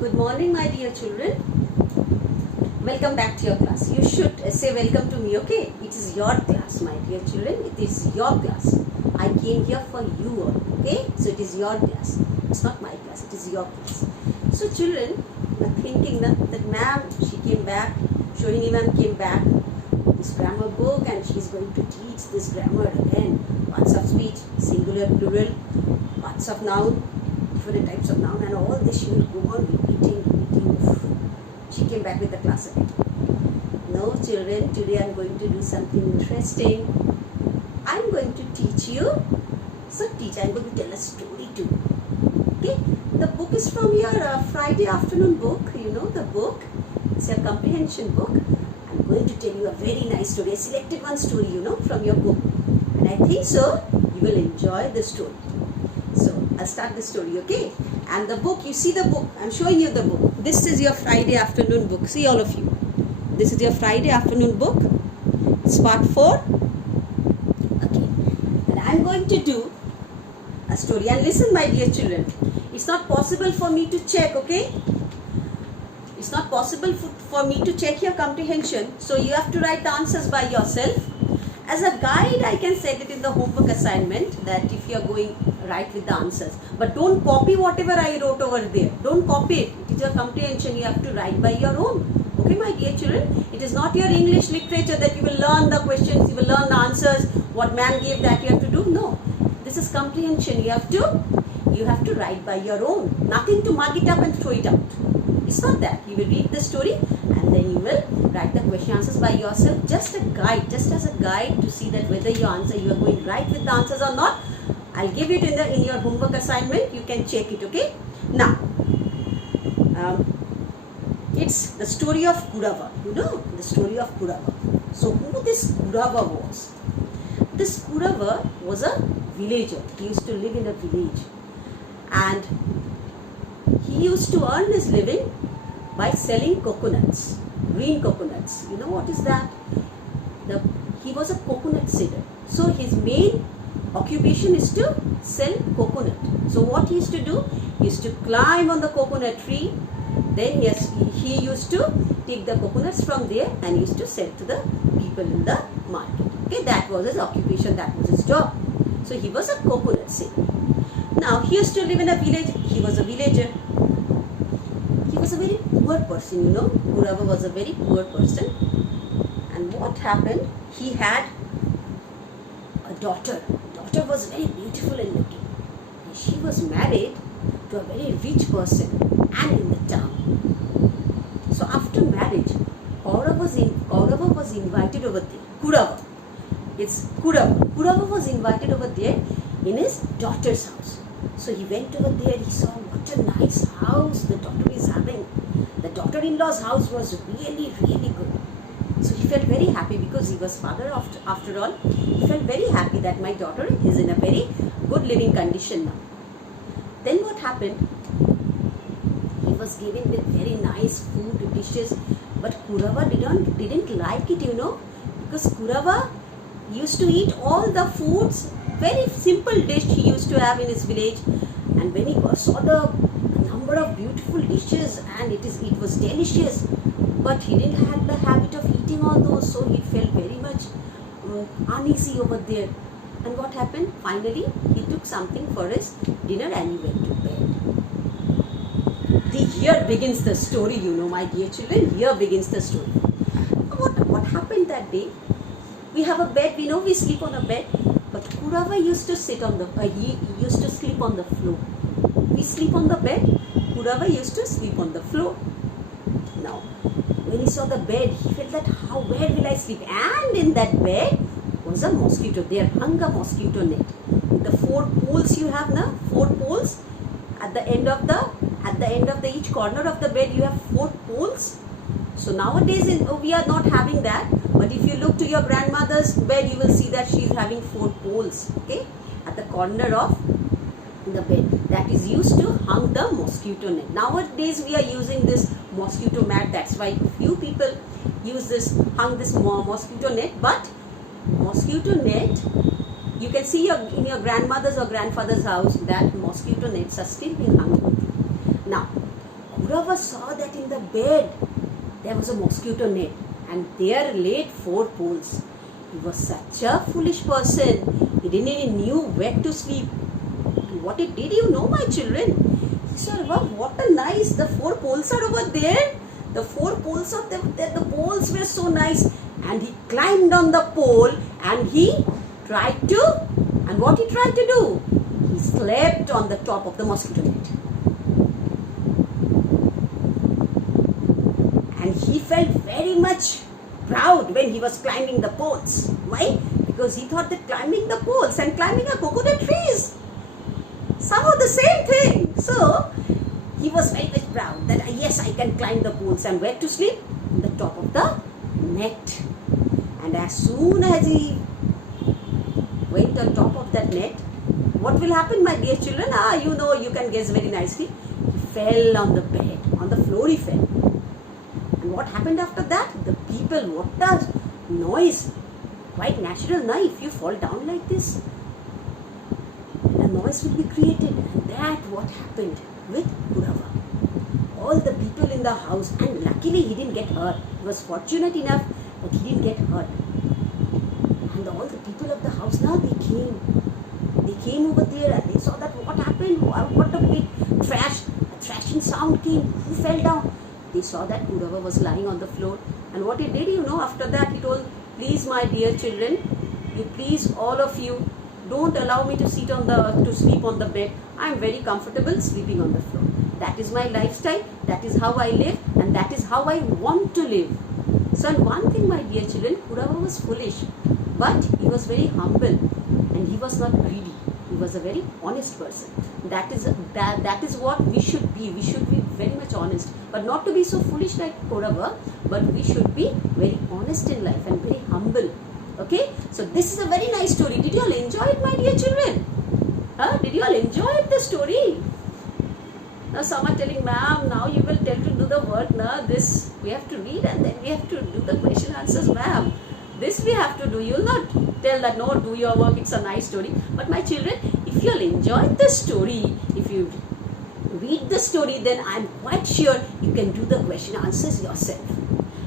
Good morning, my dear children. Welcome back to your class. You should say welcome to me, okay? It is your class, my dear children. It is your class. I came here for you all, okay? So it is your class. It's not my class, it is your class. So children are thinking that ma'am, she came back, Shohini ma'am came back with this grammar book and she's going to teach this grammar again. Parts of speech, singular, plural, parts of noun, different types of noun, and all this she will go on repeating. She came back with the class again. No children, today I am going to do something interesting. I am going to teach you. So teacher, I am going to tell a story too. Okay? The book is from your Friday afternoon book. You know the book. It's a comprehension book. I am going to tell you a very nice story. I selected one story, from your book. And I think so, you will enjoy the story. So, I'll start the story, okay? And the book, you see the book. I'm showing you the book. This is your Friday afternoon book. See all of you. This is your Friday afternoon book. It's part 4. Okay. And I'm going to do a story. And listen, my dear children. It's not possible for me to check, okay? It's not possible for me to check your comprehension. So, you have to write the answers by yourself. As a guide, I can set it in the homework assignment that if you are going right with the answers. But don't copy whatever I wrote over there. Don't copy it. It is your comprehension. You have to write by your own. Okay, my dear children? It is not your English literature that you will learn the questions, you will learn the answers, what man gave that you have to do. No. This is comprehension. You have to write by your own. Nothing to mug it up and throw it out. It's not that. You will read the story and then you will write the question answers by yourself. Just a guide, just as a guide to see that whether you are going right with the answers or not. I'll give it in your homework assignment. You can check it, okay? Now, it's the story of Kurava. You know the story of Kurava. So, who this Kurava was? This Kurava was a villager. He used to live in a village. And he used to earn his living by selling coconuts, green coconuts. You know what is that? He was a coconut seller. So his main occupation is to sell coconut. So what he used to do? He used to climb on the coconut tree. Then he used to take the coconuts from there and he used to sell to the people in the market. Okay, that was his occupation, that was his job. So he was a coconut seller. Now he used to live in a village. He was a villager. He was a very poor person, Kurava was a very poor person. And what happened? He had a daughter. The daughter was very beautiful and looking. And she was married to a very rich person and in the town. So after marriage, Kaurava was invited over there. Kurava. It's Kurava. Kurava was invited over there in his daughter's house. So he went over there, he saw what a nice house the daughter is having. The daughter-in-law's house was really, really good. So he felt very happy because he was father after all. He felt very happy that my daughter is in a very good living condition now. Then what happened? He was given with very nice food dishes, but Kurava didn't like it, because Kurava used to eat all the foods. Very simple dish he used to have in his village, and when he saw the number of beautiful dishes and it was delicious, but he didn't have the habit of eating all those, so he felt very much uneasy over there. And what happened? Finally, he took something for his dinner and he went to bed. Here begins the story, my dear children. Here begins the story. What happened that day? We have a bed. We know we sleep on a bed. But Kurava used to sit on he used to sleep on the floor. We sleep on the bed. Kurava used to sleep on the floor. Now, when he saw the bed, he felt that where will I sleep? And in that bed was a mosquito. There hung a mosquito net. The 4 poles you have now, 4 poles. At the end of each corner of the bed, you have 4 poles. So nowadays we are not having that. But if you look to your grandmother's bed, you will see that she is having 4 poles, okay, at the corner of the bed. That is used to hang the mosquito net. Nowadays we are using this mosquito mat. That's why few people use hang this mosquito net. But mosquito net, you can see in your grandmother's or grandfather's house that mosquito nets are still being hung. Now, Kurava saw that in the bed there was a mosquito net and there laid 4 poles. He was such a foolish person. He didn't even knew where to sleep. What it did, you know, my children? He said, wow, what a nice, the 4 poles are over there. The 4 poles of them, the poles were so nice. And he climbed on the pole and he tried to, and what he tried to do? He slept on the top of the mosquito net. And he felt very much proud when he was climbing the poles. Why? Because he thought that climbing the poles and climbing a coconut tree is somehow the same thing. So he was very much proud that yes, I can climb the poles. And where to sleep? On the top of the net. And as soon as he went on top of that net, what will happen, my dear children? You know, you can guess very nicely. He fell on the bed, on the floor he fell. And what happened after that? The people, what does noise? Quite natural, now if you fall down like this, a noise will be created. And that what happened with Kurava. All the people in the house, and luckily he didn't get hurt. He was fortunate enough that he didn't get hurt. And all the people of the house now, they came over there and they saw that what happened, what a big thrashing sound came, who fell down. They saw that Kurava was lying on the floor. And what he did, you know, after that he told, please my dear children, you please all of you, don't allow me to sleep on the bed. I am very comfortable sleeping on the floor. That is my lifestyle, that is how I live, and that is how I want to live. So, and one thing, my dear children, Kurava was foolish, but he was very humble and he was not greedy. He was a very honest person. That is what we should be. We should be very much honest, but not to be so foolish like Kurava, but we should be very honest in life and very humble. Okay, so this is a very nice story. Did you all enjoy it, my dear children? Did you all enjoy the story? Now some are telling, ma'am, now you will tell to do the work. Now this we have to read and then we have to do the question answers, ma'am. This we have to do. You will not tell that, no, do your work, it's a nice story. But my children, if you all enjoyed the story, if you read the story, then I am quite sure you can do the question answers yourself.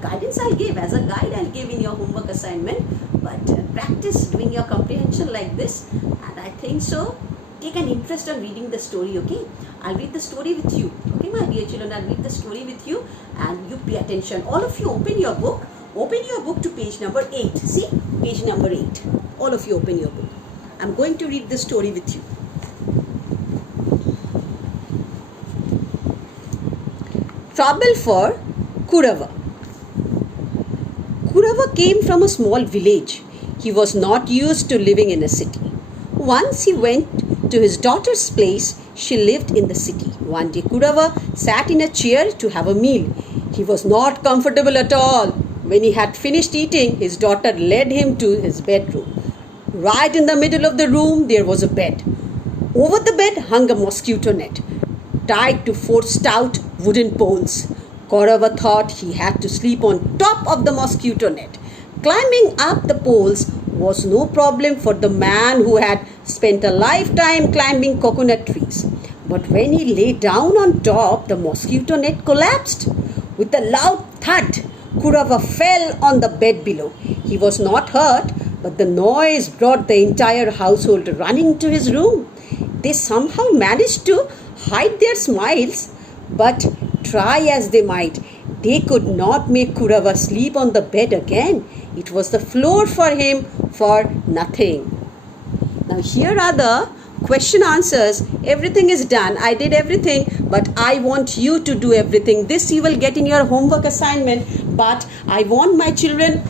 Guidance I'll give, as a guide I'll give in your homework assignment, but practice doing your comprehension like this, and I think so. Take an interest on reading the story, okay? I'll read the story with you, okay, my dear children? I'll read the story with you and you pay attention. All of you open your book to page number 8. See, page number 8. All of you open your book. I'm going to read the story with you. Trouble for Kurava. Kurava came from a small village. He was not used to living in a city. Once he went to his daughter's place. She lived in the city. One day Kurava sat in a chair to have a meal. He was not comfortable at all. When he had finished eating, his daughter led him to his bedroom. Right in the middle of the room there was a bed. Over the bed hung a mosquito net, tied to 4 stout wooden poles. Kurava thought he had to sleep on top of the mosquito net. Climbing up the poles was no problem for the man who had spent a lifetime climbing coconut trees. But when he lay down on top, the mosquito net collapsed. With a loud thud, Kurava fell on the bed below. He was not hurt, but the noise brought the entire household running to his room. They somehow managed to hide their smiles, but try as they might, they could not make Kurava sleep on the bed again. It was the floor for him for nothing. Now here are the question answers. Everything is done. I did everything, but I want you to do everything. This you will get in your homework assignment, but I want my children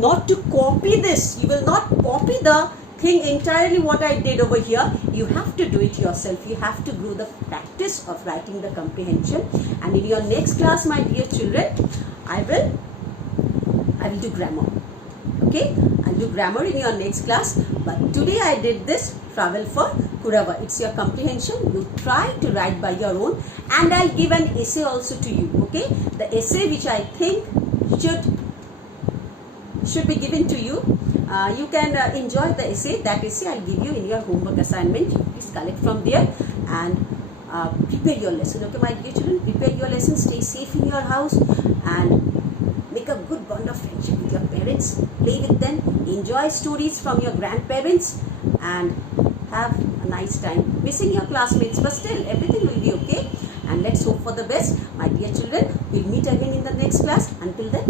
not to copy this. You will not copy the thing entirely what I did over here. You have to do it yourself. You have to do the practice of writing the comprehension. And in your next class, my dear children, I will do grammar. Okay, I'll do grammar in your next class. But today I did this travel for Kurava. It's your comprehension. You try to write by your own, and I'll give an essay also to you. Okay, the essay which I think should be given to you. You can enjoy the essay. That essay I'll give you in your homework assignment. You please collect from there and prepare your lesson. Okay, my dear children, prepare your lesson, stay safe in your house, and make a good bond of friendship with your parents. Play with them, enjoy stories from your grandparents, and have a nice time. Missing your classmates, but still everything will be okay. And let's hope for the best. My dear children, we'll meet again in the next class. Until then,